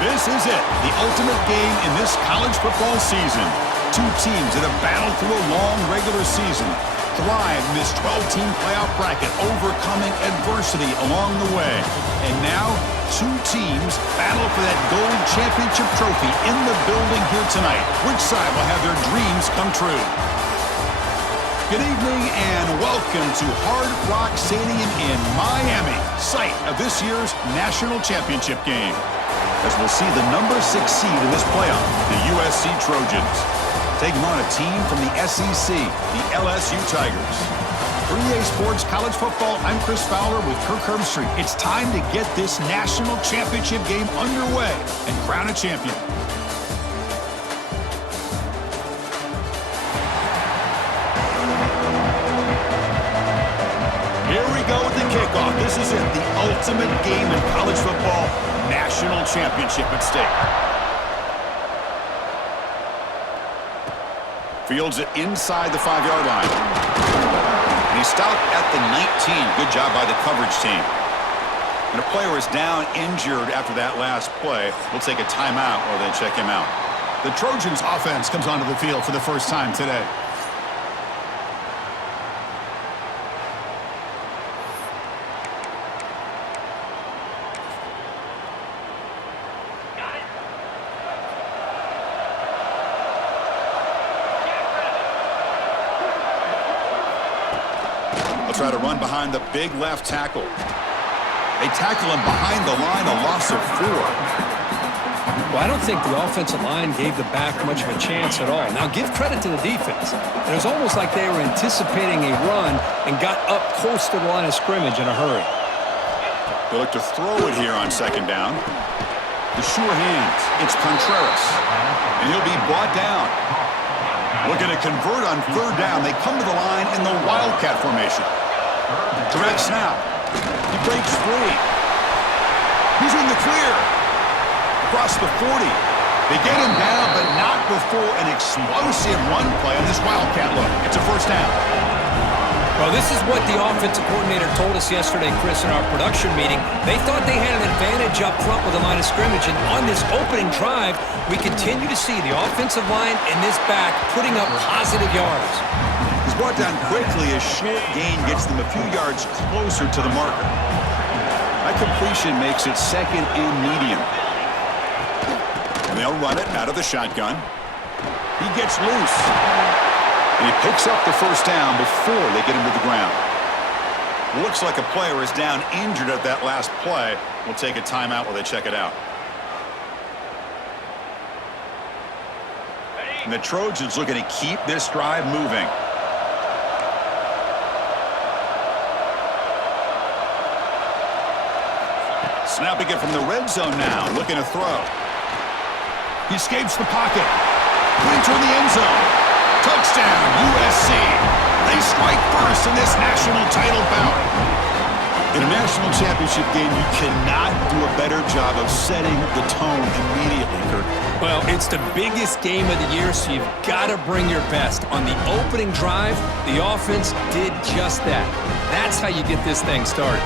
This is it, the ultimate game in this college football season. Two teams that have battled through a long regular season, thrive in this 12-team playoff bracket, overcoming adversity along the way. And now, two teams battle for that gold championship trophy in the building here tonight. Which side will have their dreams come true? Good evening and welcome to Hard Rock Stadium in Miami, site of this year's national championship game. As we'll see the number 6 seed in this playoff, the USC Trojans, taking on a team from the SEC, the LSU Tigers. 3A Sports College Football, I'm Chris Fowler with Kirk Herbstreit. It's time to get this national championship game underway and crown a champion. Here we go with the kickoff. This is it, the ultimate game in college football, national championship at stake. Fields it inside the 5-yard line. And he stopped at the 19. Good job by the coverage team. And a player is down injured after that last play. We'll take a timeout or then check him out. The Trojans offense comes onto the field for the first time today. Try to run behind the big left tackle. They tackle him behind the line, a loss of 4. Well, I don't think the offensive line gave the back much of a chance at all. Now, give credit to the defense. It was almost like they were anticipating a run and got up close to the line of scrimmage in a hurry. They look to throw it here on second down. The sure hands. It's Contreras. And he'll be brought down. Looking to convert on third down. They come to the line in the Wildcat formation. Direct snap. He breaks free. He's in the clear. Across the 40. They get him down, but not before an explosive run play on this Wildcat look. It's a first down. Well, this is what the offensive coordinator told us yesterday, Chris, in our production meeting. They thought they had an advantage up front with the line of scrimmage, and on this opening drive, we continue to see the offensive line and this back putting up positive yards. He's brought down quickly. A short gain gets them a few yards closer to the marker. That completion makes it second and medium. And they'll run it out of the shotgun. He gets loose. And he picks up the first down before they get him to the ground. Looks like a player is down injured at that last play. We'll take a timeout while they check it out. And the Trojans looking to keep this drive moving. Snapping it from the red zone now, looking to throw. He escapes the pocket. Put in the end zone. Touchdown, USC. They strike first in this national title bout. In a national championship game, you cannot do a better job of setting the tone immediately, Kirk. Well, it's the biggest game of the year, so you've got to bring your best. On the opening drive, the offense did just that. That's how you get this thing started.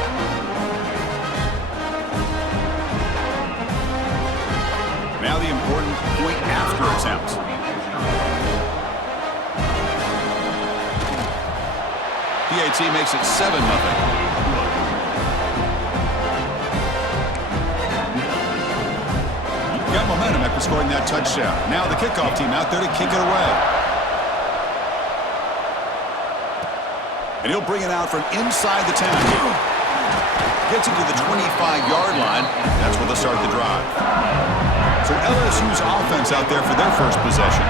Now the important point after attempt. PAT makes it 7-0. Got momentum after scoring that touchdown. Now the kickoff team out there to kick it away. And he'll bring it out from inside the 10. Gets it to the 25-yard line. That's where they'll start the drive. So LSU's offense out there for their first possession.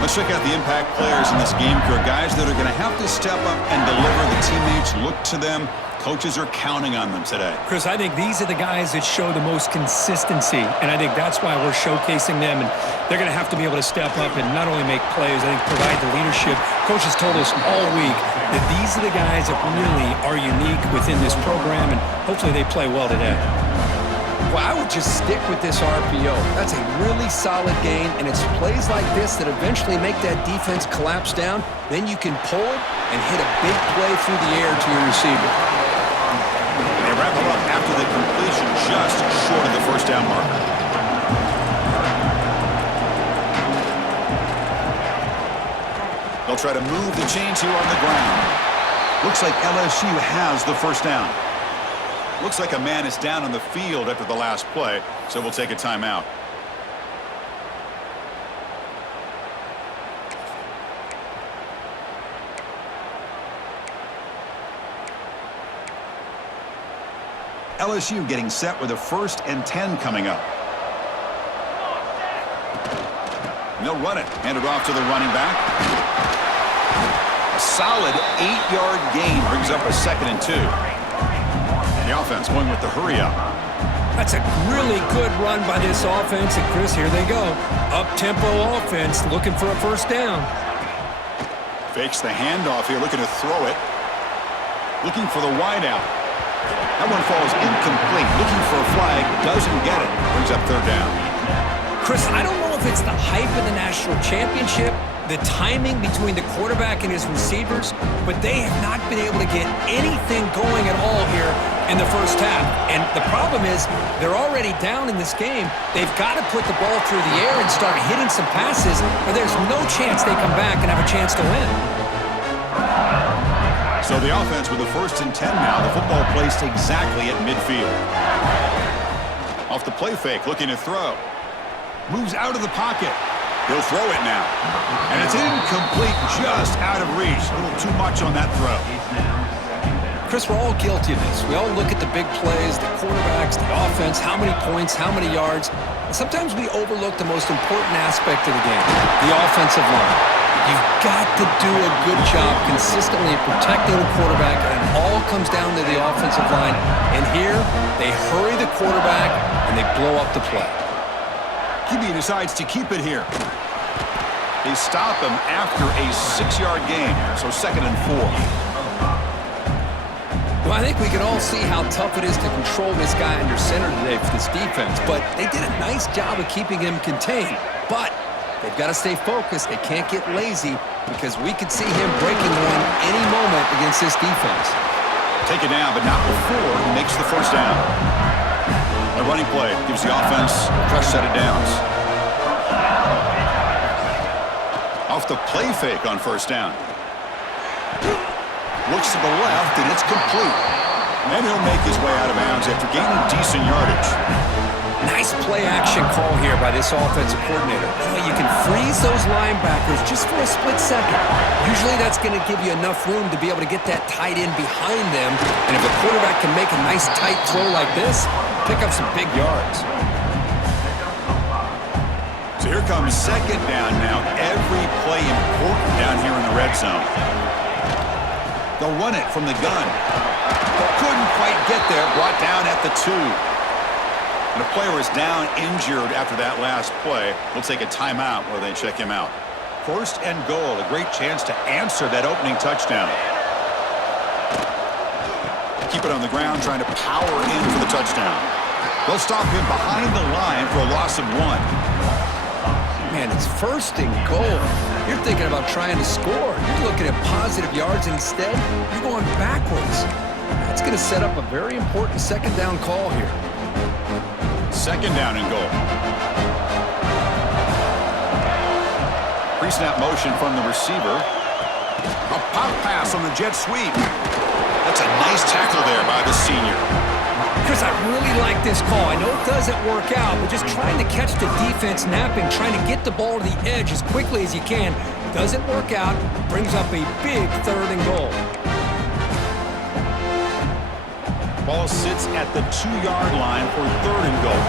Let's check out the impact players in this game, Kirk. Guys that are going to have to step up and deliver. The teammates look to them. Coaches are counting on them today. Chris, I think these are the guys that show the most consistency, and I think that's why we're showcasing them. And they're going to have to be able to step up and not only make plays, I think provide the leadership. Coaches told us all week that these are the guys that really are unique within this program, and hopefully they play well today. Well, I would just stick with this RPO. That's a really solid game, and it's plays like this that eventually make that defense collapse down. Then you can pull it and hit a big play through the air to your receiver. They wrap it up after the completion just short of the first down marker. try to move the chains here on the ground. Looks like LSU has the first down. Looks like a man is down on the field after the last play, so we'll take a timeout. LSU getting set with a 1st and 10 coming up. And they'll run it. Hand it off to the running back. A solid 8-yard gain brings up a 2nd and 2. The offense going with the hurry up. That's a really good run by this offense. And, Chris, here they go. Up-tempo offense looking for a first down. Fakes the handoff here, looking to throw it. Looking for the wideout. That one falls incomplete. Looking for a flag. Doesn't get it. Brings up 3rd down. Chris, I don't know if it's the hype of the national championship, the timing between the quarterback and his receivers, but they have not been able to get anything going at all here in the first half. And the problem is they're already down in this game. They've got to put the ball through the air and start hitting some passes, or there's no chance they come back and have a chance to win. So the offense with the 1st and 10 now. The football placed exactly at midfield. Off the play fake, looking to throw. Moves out of the pocket. He'll throw it now. And it's incomplete, just out of reach. A little too much on that throw. Chris, we're all guilty of this. We all look at the big plays, the quarterbacks, the offense, how many points, how many yards. And sometimes we overlook the most important aspect of the game, the offensive line. You've got to do a good job consistently protecting the quarterback, and it all comes down to the offensive line. And here, they hurry the quarterback, and they blow up the play. QB decides to keep it here. They stop him after a 6-yard gain, so 2nd and 4. Well, I think we can all see how tough it is to control this guy under center today for this defense, but they did a nice job of keeping him contained. But they've got to stay focused. They can't get lazy because we could see him breaking one any moment against this defense. Take it down, but not before he makes the first down. A running play gives the offense a fresh set of downs. Off the play fake on first down. Looks to the left, and it's complete. And he'll make his way out of bounds after gaining decent yardage. Nice play-action call here by this offensive coordinator. You can freeze those linebackers just for a split second. Usually that's going to give you enough room to be able to get that tight end behind them. And if a quarterback can make a nice tight throw like this, pick up some big yards. So here comes 2nd down now. Every play important down here in the red zone. They'll run it from the gun. Couldn't quite get there. Brought down at the 2. And a player is down injured after that last play. We'll take a timeout while they check him out. 1st and goal. A great chance to answer that opening touchdown. Keep it on the ground, trying to power in for the touchdown. They'll stop him behind the line for a loss of 1. Man, it's 1st and goal. You're thinking about trying to score. You're looking at positive yards, and instead, you're going backwards. That's going to set up a very important 2nd down call here. 2nd down and goal. Pre-snap motion from the receiver. A pop pass on the jet sweep. That's a nice tackle there by the senior. Chris, I really like this call. I know it doesn't work out, but just trying to catch the defense napping, trying to get the ball to the edge as quickly as you can. Doesn't work out. Brings up a big 3rd and goal. Ball sits at the 2-yard line for 3rd and goal.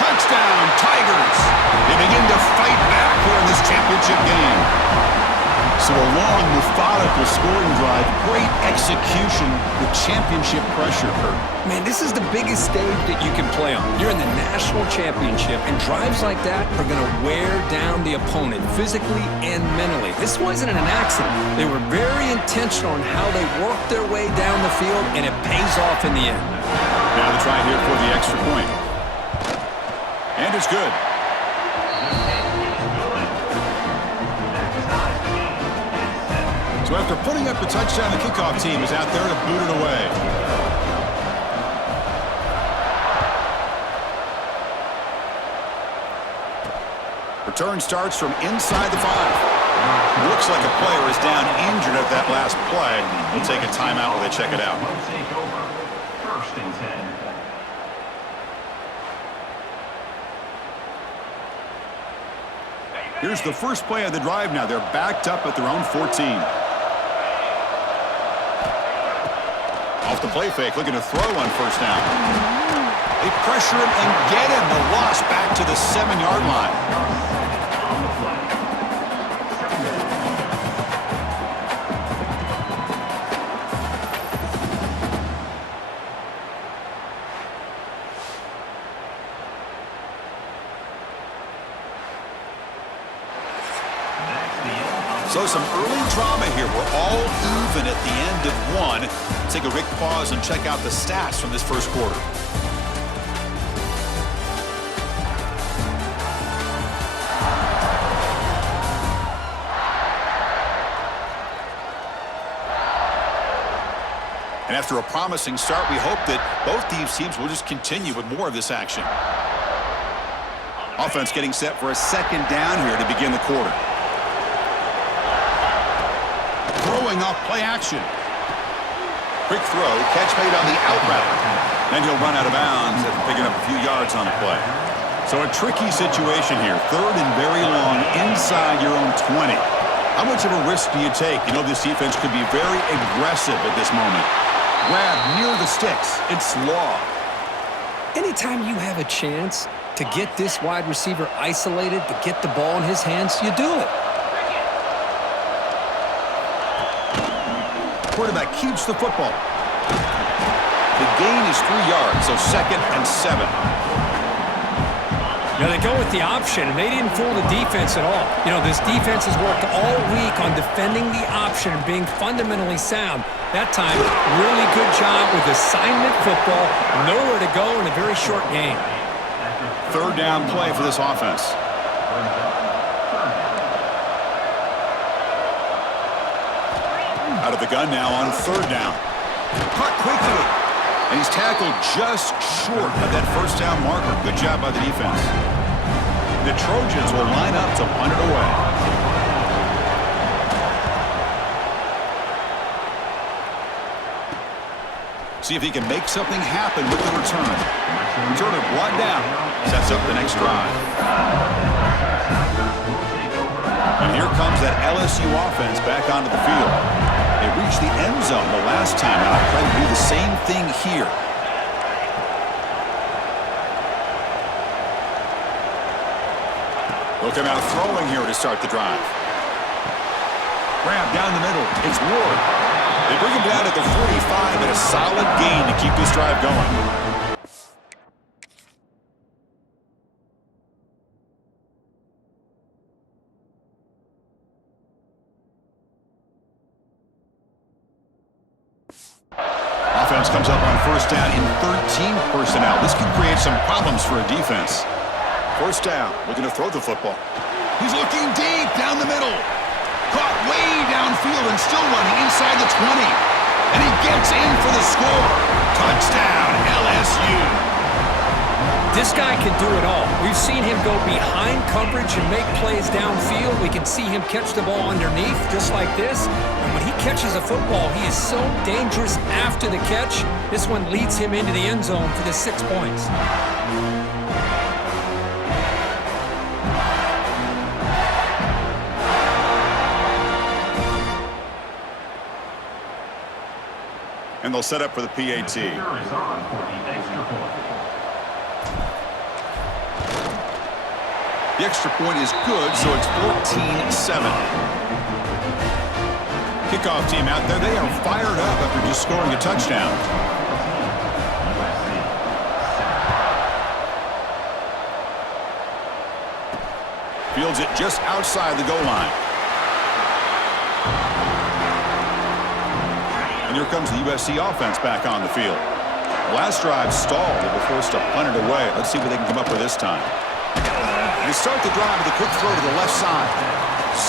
Touchdown, Tigers! They begin to fight back here in this championship game. So a long, methodical scoring drive, great execution with championship pressure, Kurt. Man, this is the biggest stage that you can play on. You're in the national championship, and drives like that are going to wear down the opponent physically and mentally. This wasn't an accident. They were very intentional on how they worked their way down the field, and it pays off in the end. Now the try here for the extra point. And it's good. So after putting up the touchdown, the kickoff team is out there to boot it away. Return starts from inside the 5. Looks like a player is down injured at that last play. We'll take a timeout while they check it out. First and 10. Here's the first play of the drive now. They're backed up at their own 14. Off the play fake, looking to throw on first down. They pressure him and get him. The loss back to the 7-yard line. So some early drama here. We're all even at the end of one. Take a quick pause and check out the stats from this first quarter. And after a promising start, we hope that both these teams will just continue with more of this action. Offense getting set for a second down here to begin the quarter. Throwing off play action. Quick throw, catch made on the out route. Then he'll run out of bounds after picking up a few yards on the play. So a tricky situation here. Third and very long inside your own 20. How much of a risk do you take? You know this defense could be very aggressive at this moment. Grab near the sticks. It's law. Anytime you have a chance to get this wide receiver isolated, to get the ball in his hands, you do it. Quarterback keeps the football. The gain is 3 yards, so 2nd and 7. Now they go with the option, and they didn't fool the defense at all. You know, this defense has worked all week on defending the option and being fundamentally sound. That time, really good job with assignment football. Nowhere to go in a very short game. Third down play for this offense. Out of the gun now on third down. Caught quickly. And he's tackled just short of that first down marker. Good job by the defense. The Trojans will line up to punt it away. See if he can make something happen with the return. Returner brought down. Sets up the next drive. And here comes that LSU offense back onto the field. They reached the end zone the last time, and I'll try to do the same thing here. Look him out throwing here to start the drive. Grab down the middle. It's Ward. They bring him down at the 45 and a solid gain to keep this drive going. Offense comes up on first down in 13 personnel. This can create some problems for a defense. First down, looking to throw the football. He's looking deep down the middle. Caught way downfield and still running inside the 20. And he gets in for the score. Touchdown, LSU. This guy can do it all. We've seen him go behind coverage and make plays downfield. We can see him catch the ball underneath just like this. And when he catches a football, he is so dangerous after the catch. This one leads him into the end zone for the 6 points. And they'll set up for the PAT. The extra point is good, so it's 14-7. Kickoff team out there, they are fired up after just scoring a touchdown. Fields it just outside the goal line. And here comes the USC offense back on the field. The last drive stalled. They were forced to punt it away. Let's see what they can come up with this time. They start the drive with a quick throw to the left side.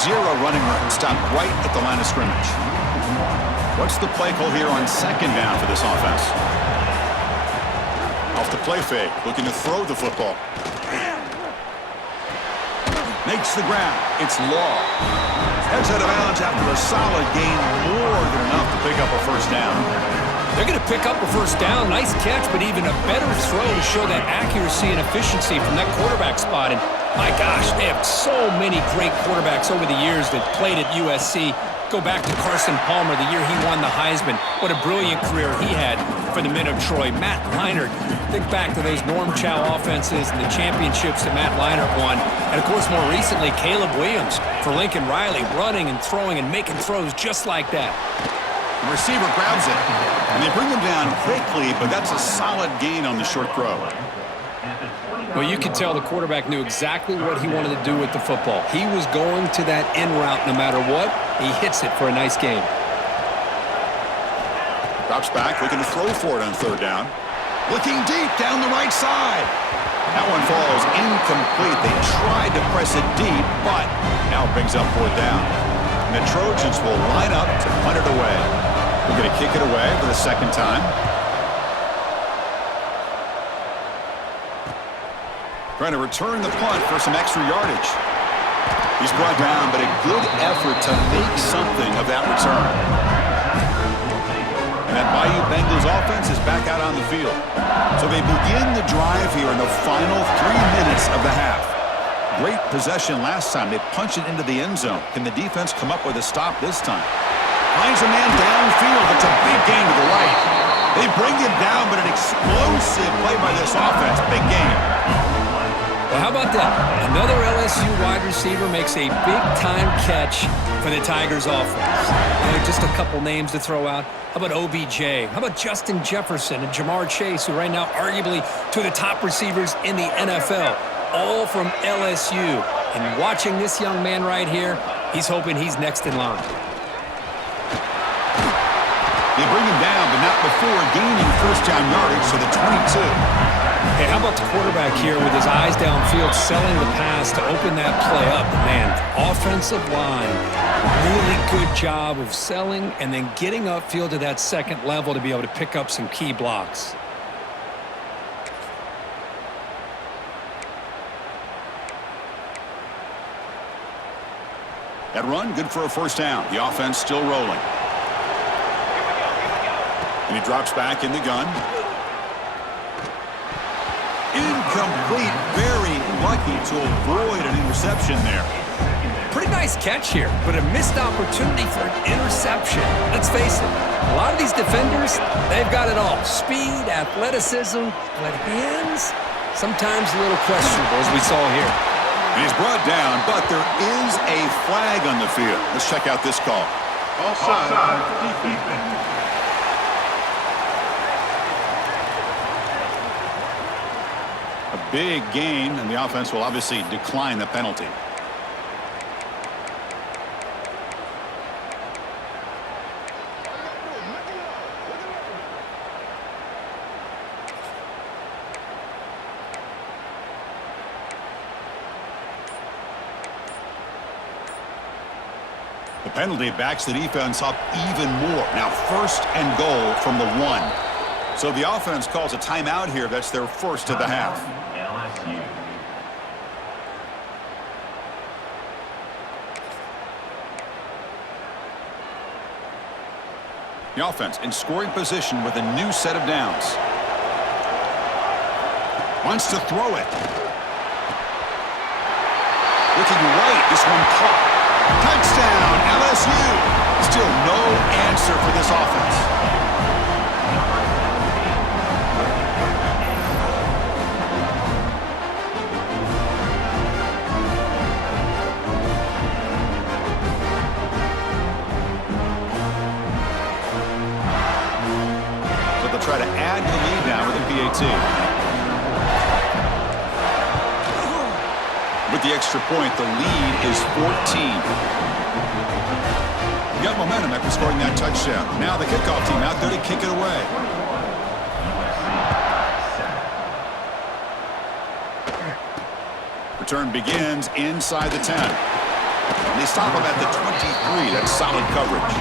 Zero running room. Stopped right at the line of scrimmage. What's the play call here on second down for this offense? Off the play fake. Looking to throw the football. Makes the grab. It's Law. Heads out of bounds after a solid gain, more than enough to pick up a first down. They're going to pick up a first down. Nice catch, but even a better throw to show that accuracy and efficiency from that quarterback spot. And my gosh, they have so many great quarterbacks over the years that played at USC. Go back to Carson Palmer, the year he won the Heisman. What a brilliant career he had for the men of Troy. Matt Leinart, think back to those Norm Chow offenses and the championships that Matt Leinart won. And, of course, more recently, Caleb Williams for Lincoln Riley, running and throwing and making throws just like that. The receiver grabs it, and they bring him down quickly, but that's a solid gain on the short throw. Well, you could tell the quarterback knew exactly what he wanted to do with the football. He was going to that in route no matter what. He hits it for a nice gain. Drops back, looking to throw for it on third down. Looking deep down the right side. That one falls incomplete. They tried to press it deep, but now it brings up fourth down. And the Trojans will line up to punt it away. They're going to kick it away for the second time. Trying to return the punt for some extra yardage. He's brought down, but a good effort to make something of that return. And that Bayou Bengals offense is back out on the field. So they begin the drive here in the final 3 minutes of the half. Great possession last time. They punch it into the end zone. Can the defense come up with a stop this time? Finds a man downfield. It's a big gain to the right. They bring him down, but an explosive play by this offense. Big gain. Well, how about that? Another LSU wide receiver makes a big-time catch for the Tigers offense. Just a couple names to throw out. How about OBJ? How about Justin Jefferson and Jamar Chase, who right now arguably two of the top receivers in the NFL, all from LSU. And watching this young man right here, he's hoping he's next in line. They bring him down, but not before gaining first down yardage to the 22. Hey, how about the quarterback here with his eyes downfield, selling the pass to open that play up? Man, offensive line, really good job of selling and then getting upfield to that second level to be able to pick up some key blocks. That run, good for a first down. The offense still rolling. And he drops back in the gun. Incomplete, very lucky to avoid an interception there. Pretty nice catch here, but a missed opportunity for an interception. Let's face it, a lot of these defenders, they've got it all. Speed, athleticism, but hands, sometimes a little questionable, as we saw here. And he's brought down, but there is a flag on the field. Let's check out this call. Offside, defense. A big gain, and the offense will obviously decline the penalty. The penalty backs the defense up even more. Now first and goal from the 1. So the offense calls a timeout here. That's their first of the half. LSU. The offense in scoring position with a new set of downs. Wants to throw it. Looking right, this one caught. Touchdown, LSU. Still no answer for this offense. Try to add the lead now with a PAT. With the extra point, the lead is 14. You got momentum after scoring that touchdown. Now the kickoff team out there to kick it away. Return begins inside the 10. And they stop him at the 23. That's solid coverage.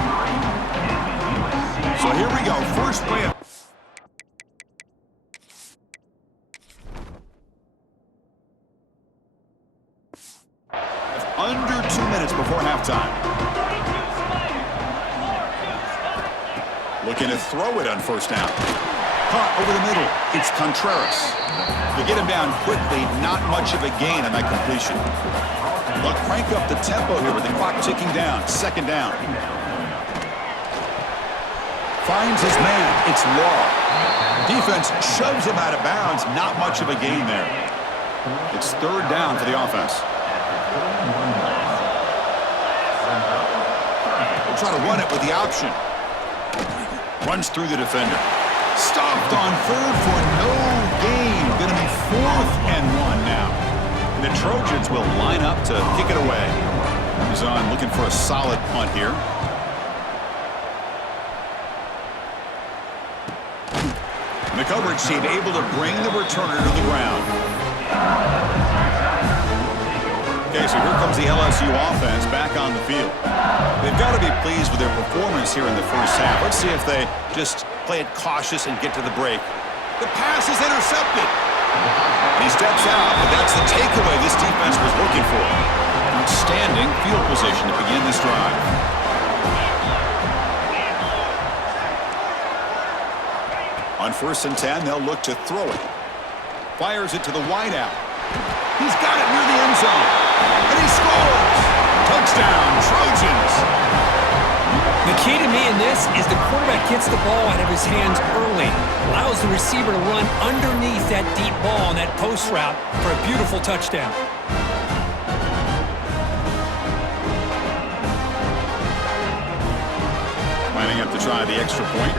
So here we go. First play. Looking to throw it on first down. Caught over the middle. It's Contreras. They get him down quickly. Not much of a gain on that completion. They'll crank up the tempo here with the clock ticking down. Second down. Finds his man. It's Law. Defense shoves him out of bounds. Not much of a gain there. It's third down for the offense. We'll try to run it with the option. Runs through the defender. Stopped on third for no gain. Going to be 4th and 1 now. And the Trojans will line up to kick it away. He's on looking for a solid punt here. And the coverage team able to bring the returner to the ground. Okay, so here comes the LSU offense back on the field. They've got to be pleased with their performance here in the first half. Let's see if they just play it cautious and get to the break. The pass is intercepted. He steps out, but that's the takeaway this defense was looking for. Outstanding field position to begin this drive. On 1st and 10, they'll look to throw it. Fires it to the wideout. He's got it near the end zone. And he scores! Touchdown, Trojans! The key to me in this is the quarterback gets the ball out of his hands early, allows the receiver to run underneath that deep ball on that post route for a beautiful touchdown. Lining up to try the extra point.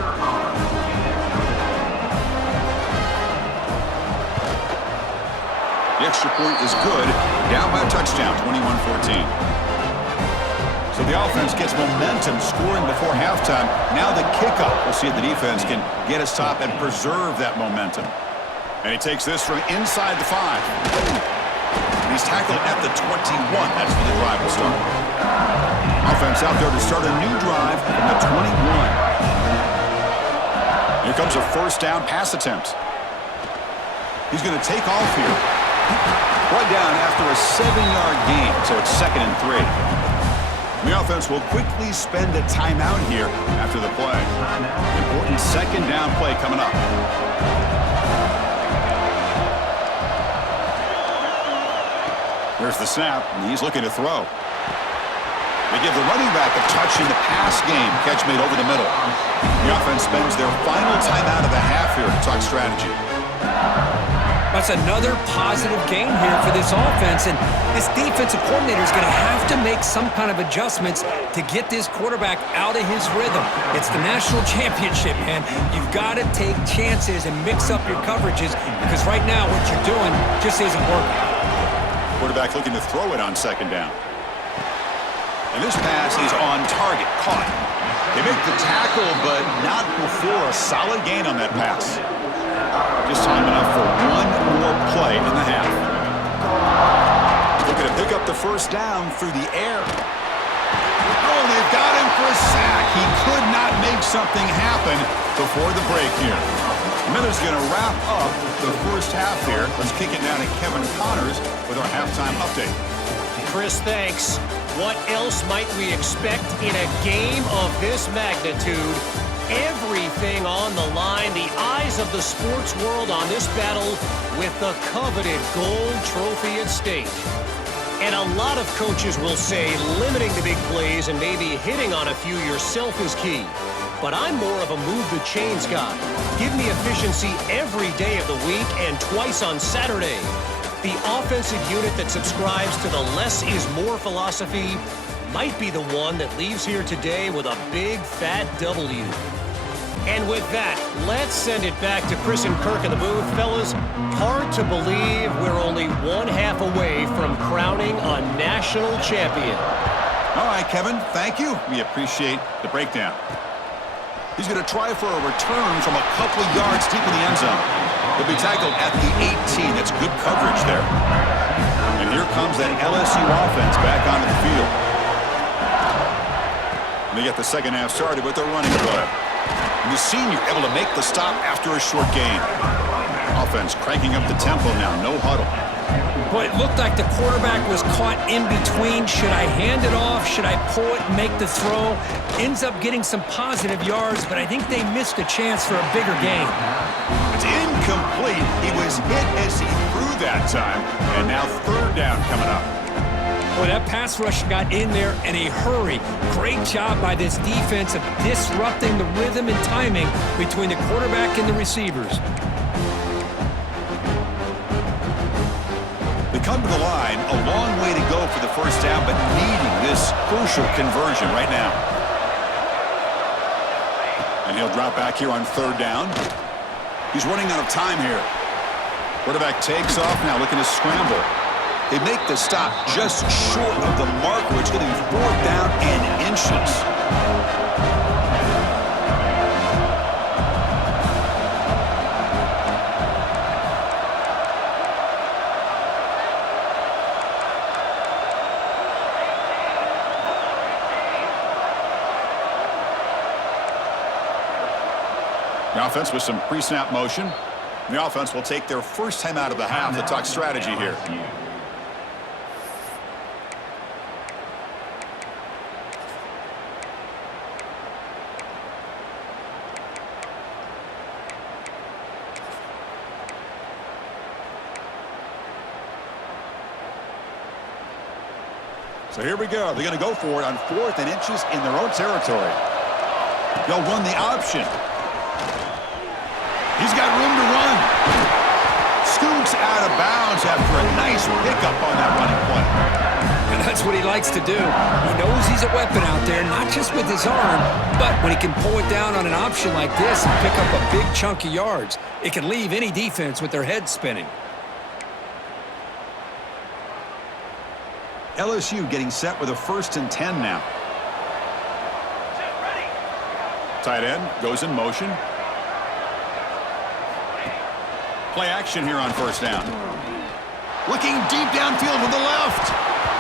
The extra point is good. Down by a touchdown, 21-14. So the offense gets momentum, scoring before halftime. Now the kickoff. We'll see if the defense can get a stop and preserve that momentum. And he takes this from inside the 5. And he's tackled at the 21. That's where the drive will start. Offense out there to start a new drive from the 21. Here comes a first down pass attempt. He's going to take off here. Brought down after a 7-yard gain, so it's 2nd and 3. The offense will quickly spend a timeout here after the play. Important 2nd down play coming up. There's the snap, and he's looking to throw. They give the running back a touch in the pass game. Catch made over the middle. The offense spends their final timeout of the half here to talk strategy. That's another positive game here for this offense, and this defensive coordinator is going to have to make some kind of adjustments to get this quarterback out of his rhythm. It's the national championship, man. You've got to take chances and mix up your coverages because right now what you're doing just isn't working. Quarterback looking to throw it on 2nd down. And this pass is on target, caught. They make the tackle, but not before a solid gain on that pass. Just time enough for one more play in the half. Looking to pick up the first down through the air. Oh, they've got him for a sack. He could not make something happen before the break here. Miller's going to wrap up the first half here. Let's kick it down to Kevin Connors with our halftime update. Chris, thanks. What else might we expect in a game of this magnitude? Everything on the line, the eyes of the sports world on this battle with the coveted gold trophy at stake. And a lot of coaches will say limiting the big plays and maybe hitting on a few yourself is key. But I'm more of a move the chains guy. Give me efficiency every day of the week and twice on Saturday. The offensive unit that subscribes to the less is more philosophy might be the one that leaves here today with a big fat W. And with that, let's send it back to Chris and Kirk in the booth. Fellas, hard to believe we're only one half away from crowning a national champion. All right, Kevin, thank you. We appreciate the breakdown. He's going to try for a return from a couple of yards deep in the end zone. He'll be tackled at the 18. That's good coverage there. And here comes that LSU offense back onto the field. And they get the second half started with their running play. And the senior able to make the stop after a short gain. Offense cranking up the tempo now. No huddle. But it looked like the quarterback was caught in between. Should I hand it off? Should I pull it and make the throw? Ends up getting some positive yards, but I think they missed a chance for a bigger gain. It's incomplete. He was hit as he threw that time. And now third down coming up. Boy, that pass rush got in there in a hurry. Great job by this defense of disrupting the rhythm and timing between the quarterback and the receivers. They come to the line, a long way to go for the first down, but needing this crucial conversion right now. And he'll drop back here on third down. He's running out of time here. Quarterback takes off now, looking to scramble. They make the stop just short of the marker. It's going to be fourth down and inches. The offense with some pre-snap motion. The offense will take their first time out of the half to talk strategy here. So here we go. They're going to go for it on 4th and inches in their own territory. They'll run the option. He's got room to run. Scoots out of bounds after a nice pickup on that running play. And that's what he likes to do. He knows he's a weapon out there, not just with his arm, but when he can pull it down on an option like this and pick up a big chunk of yards, it can leave any defense with their head spinning. LSU getting set with a 1st and 10 now. Tight end goes in motion. Play action here on first down. Looking deep downfield to the left.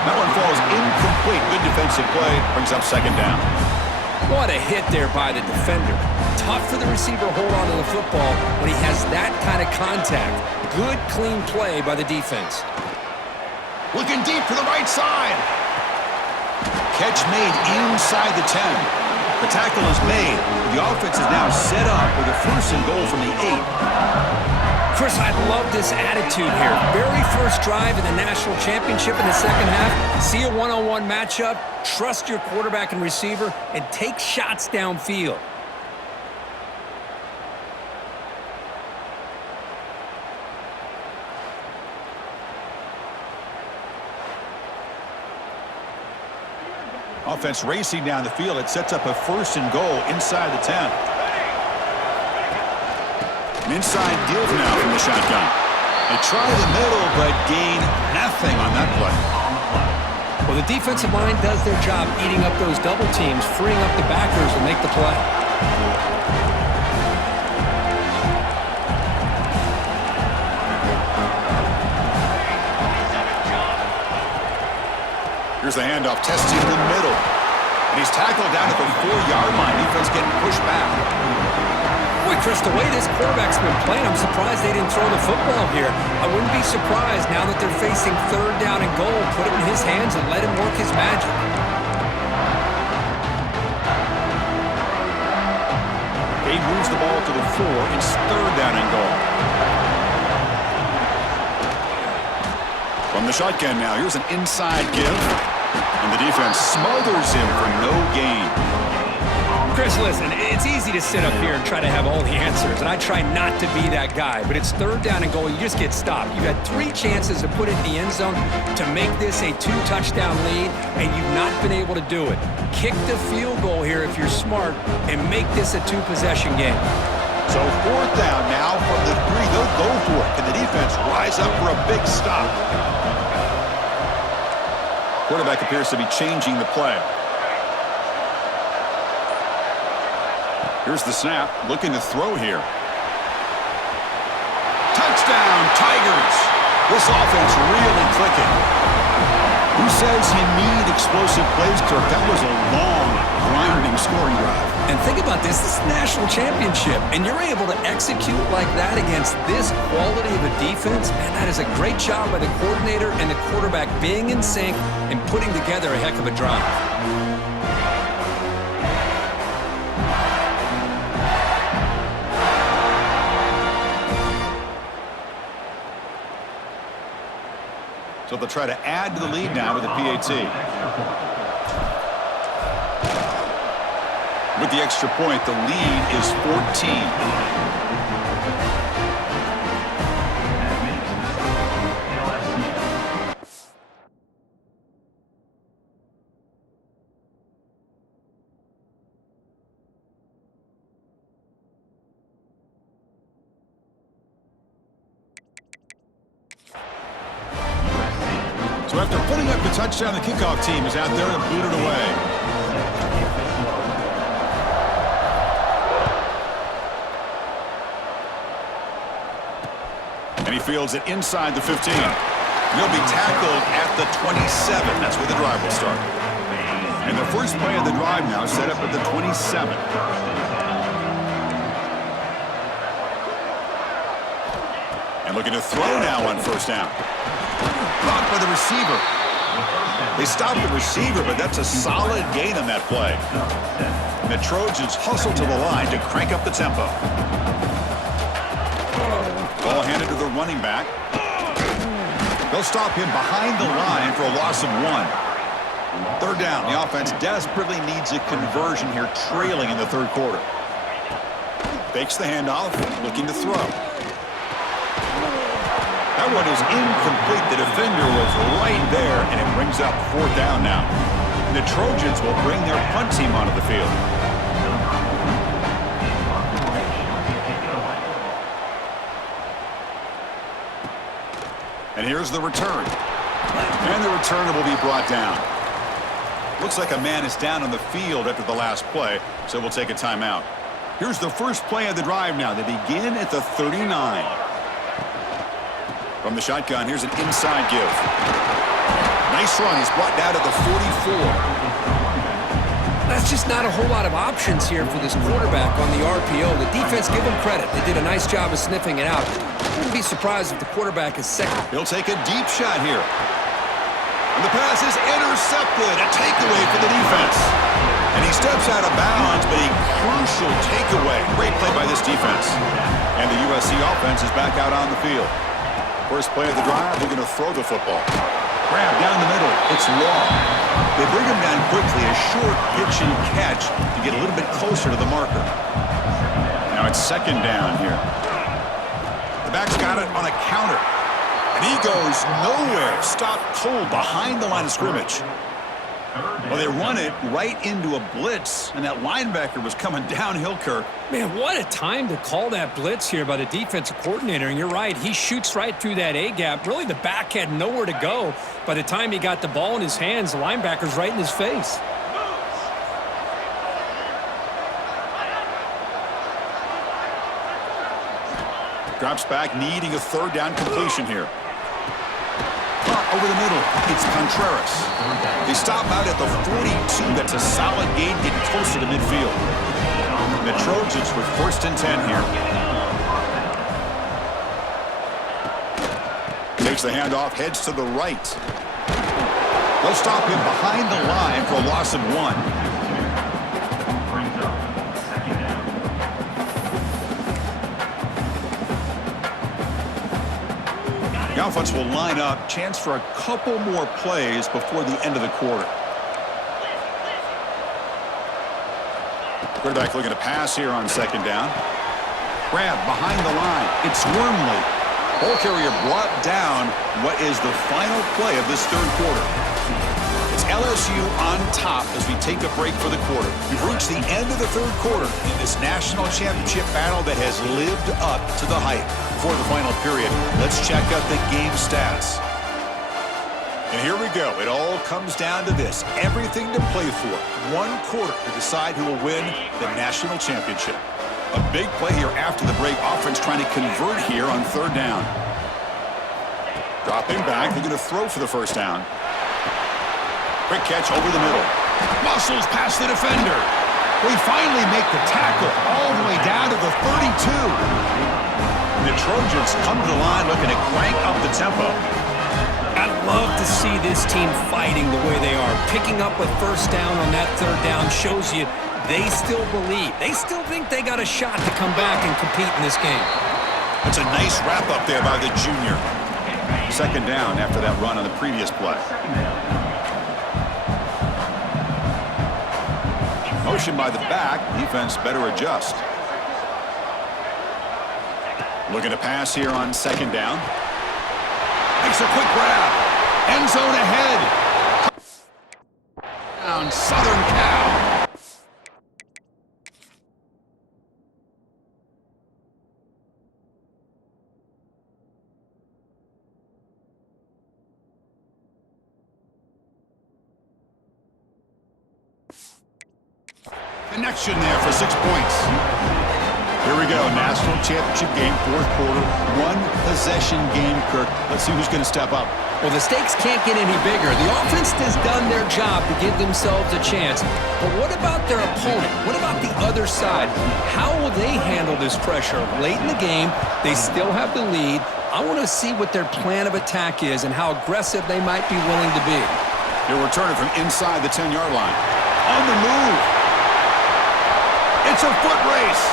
That one falls incomplete. Good defensive play. Brings up second down. What a hit there by the defender. Tough for the receiver to hold on to the football when he has that kind of contact. Good, clean play by the defense. Looking deep to the right side. Catch made inside the 10. The tackle is made. The offense is now set up with a 1st and goal from the 8. Chris, I love this attitude here. Very first drive in the national championship in the second half. See a one-on-one matchup, trust your quarterback and receiver, and take shots downfield. Offense racing down the field. It sets up a 1st and goal inside the 10. An inside give now from the shotgun. They try the middle, but gain nothing on that play. Well, the defensive line does their job eating up those double teams, freeing up the backers to make the play. Here's the handoff, testing the middle. And he's tackled down at the 4-yard line. Defense getting pushed back. Boy, Chris, the way this quarterback's been playing, I'm surprised they didn't throw the football here. I wouldn't be surprised now that they're facing third down and goal. Put it in his hands and let him work his magic. He moves the ball to the 4. It's third down and goal. From the shotgun now, here's an inside give. And the defense smothers him for no gain. Chris, listen, it's easy to sit up here and try to have all the answers, and I try not to be that guy, but it's third down and goal. You just get stopped. You had 3 chances to put it in the end zone to make this a 2-touchdown lead, and you've not been able to do it. Kick the field goal here if you're smart and make this a 2-possession game. So fourth down now from the 3. They'll go for it. Can the defense rise up for a big stop? Quarterback appears to be changing the play. Here's the snap, looking to throw here. Touchdown, Tigers! This offense really clicking. Who says you need explosive plays, Kirk? That was a long, grinding scoring drive. And think about this. This is the national championship, and you're able to execute like that against this quality of a defense. Man, that is a great job by the coordinator and the quarterback being in sync and putting together a heck of a drive. So they'll try to add to the lead now with the PAT. With the extra point, the lead is 14. So after putting up the touchdown, the kickoff team is out there to boot it away. And he fields it inside the 15. He'll be tackled at the 27. That's where the drive will start. And the first play of the drive now set up at the 27. And looking to throw now on first down. Blocked by the receiver. They stopped the receiver, but that's a solid gain on that play. And the Trojans hustle to the line to crank up the tempo. Ball handed to the running back. They'll stop him behind the line for a loss of 1. Third down. The offense desperately needs a conversion here, trailing in the third quarter. Fakes the handoff, looking to throw. That one is incomplete. The defender was right there, and it brings up fourth down now. The Trojans will bring their punt team onto the field. And here's the return. And the return will be brought down. Looks like a man is down on the field after the last play, so we'll take a timeout. Here's the first play of the drive now. They begin at the 39. From the shotgun, here's an inside give. Nice run. He's brought down to the 44. That's just not a whole lot of options here for this quarterback on the RPO. The defense, give them credit. They did a nice job of sniffing it out. Wouldn't be surprised if the quarterback is second. He'll take a deep shot here. And the pass is intercepted. A takeaway for the defense. And he steps out of bounds, but a crucial takeaway. Great play by this defense. And the USC offense is back out on the field. First play of the drive, they're going to throw the football. Grab down the middle. It's long. They bring him down quickly. A short pitch and catch to get a little bit closer to the marker. Now it's second down here. The back's got it on a counter. And he goes nowhere. Stopped cold behind the line of scrimmage. Well, they run it right into a blitz, and that linebacker was coming downhill, Kirk. Man, what a time to call that blitz here by the defensive coordinator. And you're right, he shoots right through that A-gap. Really, the back had nowhere to go. By the time he got the ball in his hands, the linebacker's right in his face. Drops back, needing a third down completion here. Over the middle, it's Contreras. They stop out at the 42. That's a solid gain, getting closer to midfield. The Trojans with first and 10 here. Takes the handoff, heads to the right. They'll stop him behind the line for a loss of 1. The offense will line up. Chance for a couple more plays before the end of the quarter. Quarterback looking to pass here on second down. Grab behind the line. It's Wormley. Ball carrier brought down. What is the final play of this third quarter? It's LSU on top as we take a break for the quarter. We've reached the end of the third quarter in this national championship battle that has lived up to the hype. Before the final period, let's check out the game stats. And here we go. It all comes down to this. Everything to play for. 1 quarter to decide who will win the national championship. A big play here after the break. Offense trying to convert here on third down. Dropping back. They're going to throw for the first down. Quick catch over the middle. Muscles past the defender. We finally make the tackle all the way down to the 32. The Trojans come to the line looking to crank up the tempo. I love to see this team fighting the way they are. Picking up a first down on that third down shows you they still believe. They still think they got a shot to come back and compete in this game. That's a nice wrap up there by the junior. Second down after that run on the previous play. Motion by the back. Defense better adjust. Looking to pass here on second down. Makes a quick grab. End zone ahead. Down Southern Cal. Connection there for 6 points. Here we go, national championship game, fourth quarter, one possession game, Kirk. Let's see who's going to step up. Well, the stakes can't get any bigger. The offense has done their job to give themselves a chance. But what about their opponent? What about the other side? How will they handle this pressure? Late in the game, they still have the lead. I want to see what their plan of attack is and how aggressive they might be willing to be. They'll return it from inside the 10-yard line. On the move. It's a foot race.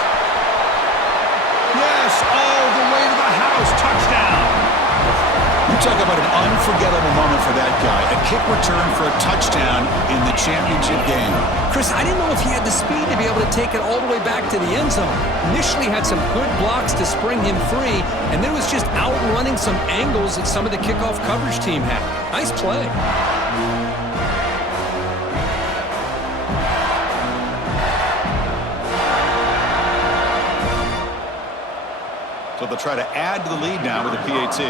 Yes, all the way to the house. Touchdown. You talk about an unforgettable moment for that guy. A kick return for a touchdown in the championship game. Chris, I didn't know if he had the speed to be able to take it all the way back to the end zone. Initially had some good blocks to spring him free, and then was just outrunning some angles that some of the kickoff coverage team had. Nice play. So they'll try to add to the lead now with a PAT.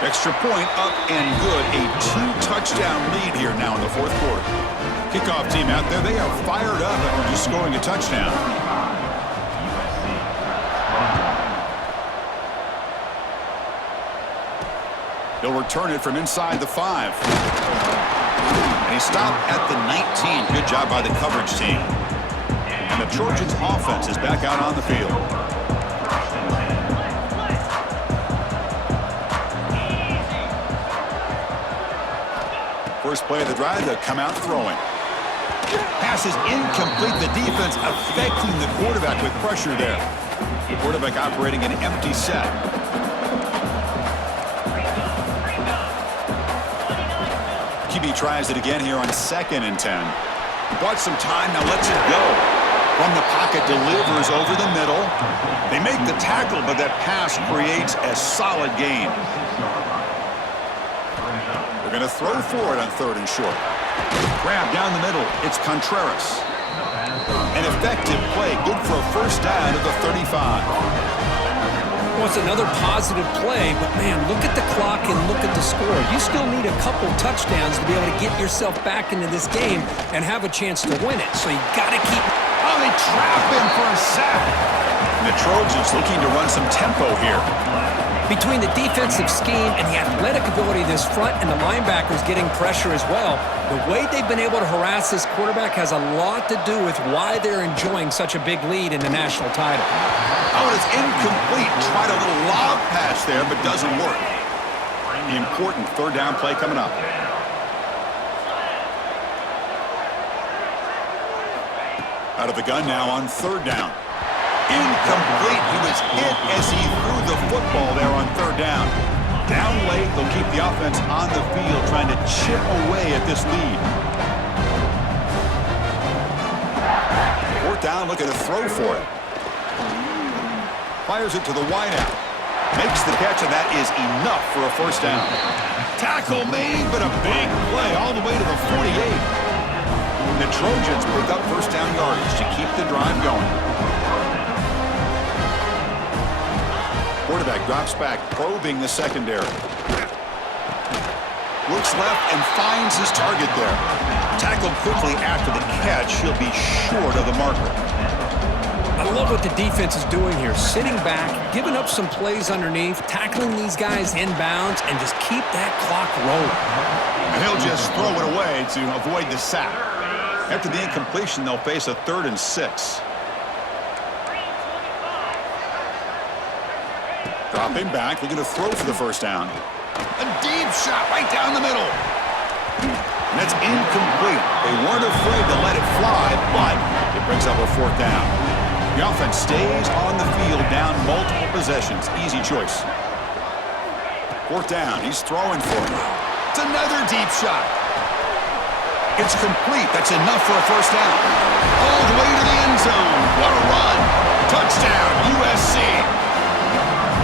Extra point up and good. A two-touchdown lead here now in the fourth quarter. Kickoff team out there. They are fired up after just scoring a touchdown. They'll return it from inside the 5. And he stopped at the 19. Good job by the coverage team. And the Trojans offense is back out on the field. First play of the drive, they'll come out throwing. Pass is incomplete. The defense affecting the quarterback with pressure there. The quarterback operating an empty set. QB tries it again here on 2nd and 10. Bought some time, now lets it go. From the pocket, delivers over the middle. They make the tackle, but that pass creates a solid gain. They're going to throw for it on 3rd and short. Grab down the middle. It's Contreras. An effective play, good for a first down at the 35. Well, it's another positive play, but man, look at the clock and look at the score. You still need a couple touchdowns to be able to get yourself back into this game and have a chance to win it. So you got to keep... Oh, they trap him for a sack. And the Trojans looking to run some tempo here. Between the defensive scheme and the athletic ability of this front and the linebackers getting pressure as well, the way they've been able to harass this quarterback has a lot to do with why they're enjoying such a big lead in the national title. Oh, it's incomplete. Tried a little lob pass there, but doesn't work. The important 3rd down play coming up. Out of the gun now on 3rd down. Incomplete. He was hit as he threw the football there on 3rd down. Down late, they'll keep the offense on the field trying to chip away at this lead. 4th down, looking to throw for it. Fires it to the wideout. Makes the catch, and that is enough for a first down. Tackle made, but a big play all the way to the 48. The Trojans pick up first down yardage to keep the drive going. Quarterback drops back, probing the secondary. Looks left and finds his target there. Tackled quickly after the catch. He'll be short of the marker. I love what the defense is doing here. Sitting back, giving up some plays underneath, tackling these guys inbounds, and just keep that clock rolling. And he'll just throw it away to avoid the sack. After the incompletion, they'll face a 3rd and 6. Dropping back, looking to throw for the first down. A deep shot right down the middle. And that's incomplete. They weren't afraid to let it fly, but it brings up a 4th down. The offense stays on the field down multiple possessions. Easy choice. 4th down. He's throwing for it. It's another deep shot. It's complete. That's enough for a first down. All the way to the end zone. What a run. Touchdown, USC.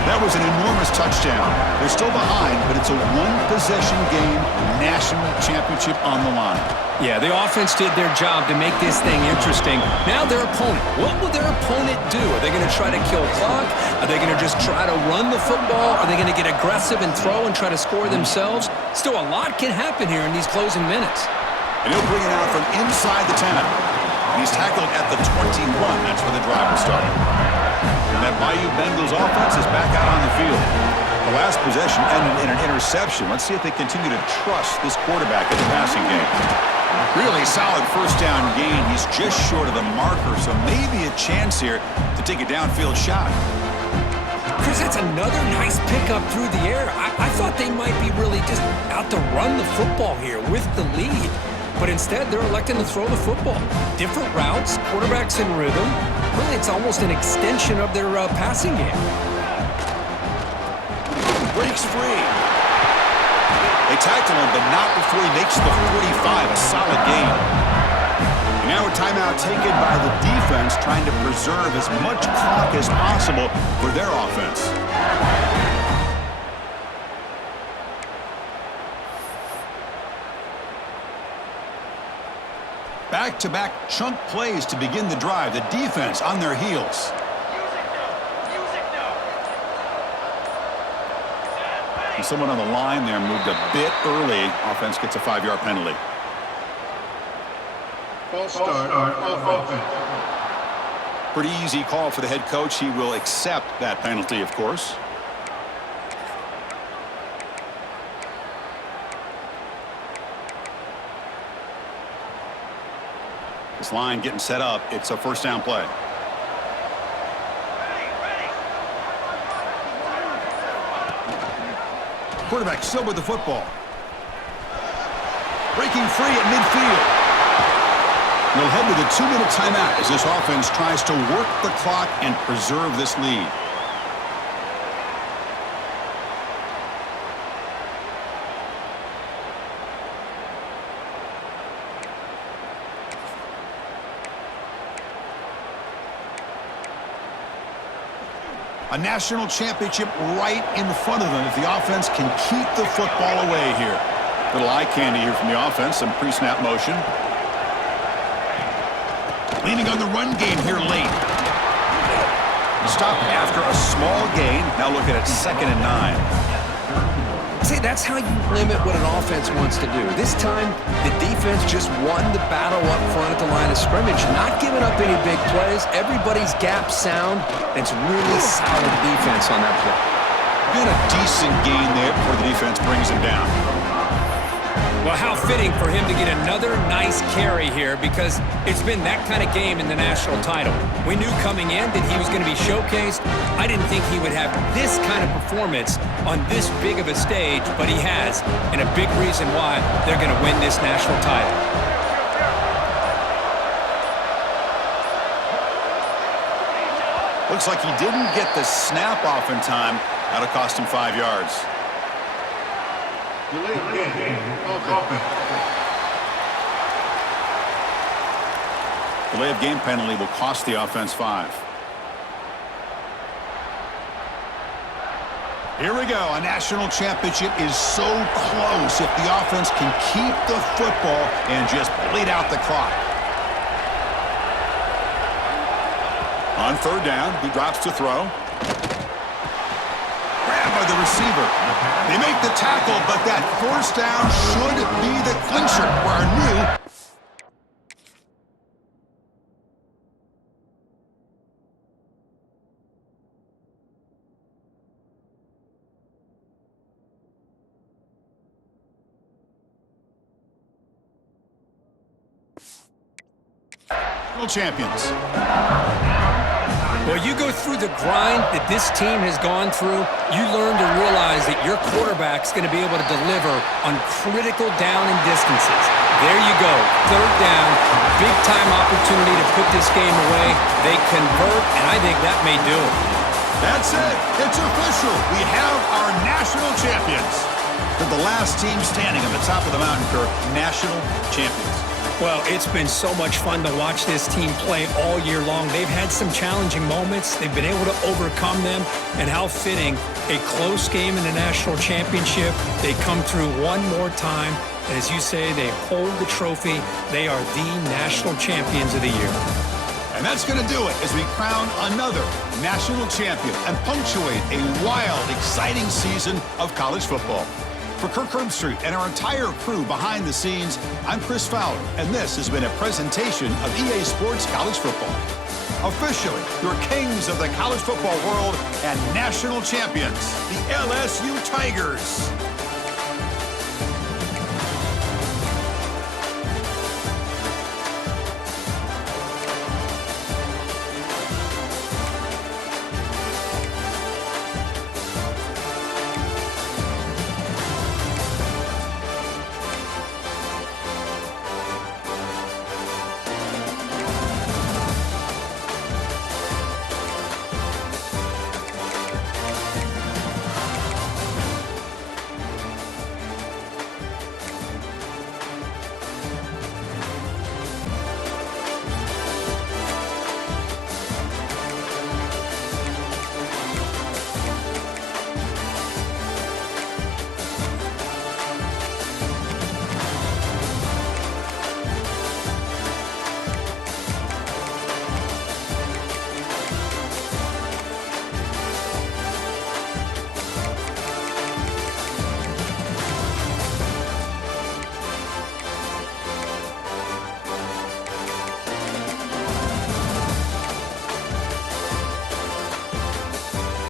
That was an enormous touchdown. They're still behind, but it's a one-possession game, national championship on the line. Yeah, the offense did their job to make this thing interesting. Now their opponent. What will their opponent do? Are they going to try to kill clock? Are they going to just try to run the football? Are they going to get aggressive and throw and try to score themselves? Still, a lot can happen here in these closing minutes. And he'll bring it out from inside the 10. And he's tackled at the 21. That's where the drive will start. And that Bayou Bengals offense is back out on the field. The last possession ended in an interception. Let's see if they continue to trust this quarterback in the passing game. Really solid first down gain. He's just short of the marker, so maybe a chance here to take a downfield shot. Chris, that's another nice pickup through the air. I thought they might be really just out to run the football here with the lead. But instead, they're electing to throw the football. Different routes, quarterbacks in rhythm. Really, it's almost an extension of their passing game. Breaks free. They tackle him, but not before he makes the 45. A solid gain. And now a timeout taken by the defense, trying to preserve as much clock as possible for their offense. Back-to-back chunk plays to begin the drive. The defense on their heels. And someone on the line there moved a bit early. Offense gets a 5-yard penalty. False start, offense. Pretty easy call for the head coach. He will accept that penalty, of course. This line getting set up. It's a first down play. Quarterback still with the football. Breaking free at midfield. We'll head to the 2-minute timeout as this offense tries to work the clock and preserve this lead. A national championship right in front of them if the offense can keep the football away here. Little eye candy here from the offense, some pre-snap motion. Leaning on the run game here late. Stop after a small gain. Now looking at 2nd and 9. See, that's how you limit what an offense wants to do. This time, the defense just won the battle up front at the line of scrimmage, not giving up any big plays. Everybody's gap sound. It's really solid defense on that play. Been a decent gain there before the defense brings him down. Well, how fitting for him to get another nice carry here, because it's been that kind of game in the national title. We knew coming in that he was going to be showcased. I didn't think he would have this kind of performance on this big of a stage, but he has, and a big reason why they're going to win this national title. Looks like he didn't get the snap off in time. That'll cost him 5 yards. Delay game, offense. Delay of game penalty will cost the offense 5. Here we go. A national championship is so close if the offense can keep the football and just bleed out the clock. On 3rd down, he drops to throw. Grabbed by the receiver. They make the tackle, but that first down should be the clincher for our new champions. Well, you go through the grind that this team has gone through, you learn to realize that your quarterback's going to be able to deliver on critical down and distances. There you go, third down, big-time opportunity to put this game away. They convert, and I think that may do it. That's it. It's official. We have our national champions. They're the last team standing on the top of the mountain, Kirk. National champions. Well, it's been so much fun to watch this team play all year long. They've had some challenging moments. They've been able to overcome them. And how fitting, a close game in the national championship. They come through one more time. And as you say, they hold the trophy. They are the national champions of the year. And that's going to do it as we crown another national champion and punctuate a wild, exciting season of college football. For Kirk Herbstreit and our entire crew behind the scenes, I'm Chris Fowler, and this has been a presentation of EA Sports College Football. Officially, your kings of the college football world and national champions, the LSU Tigers.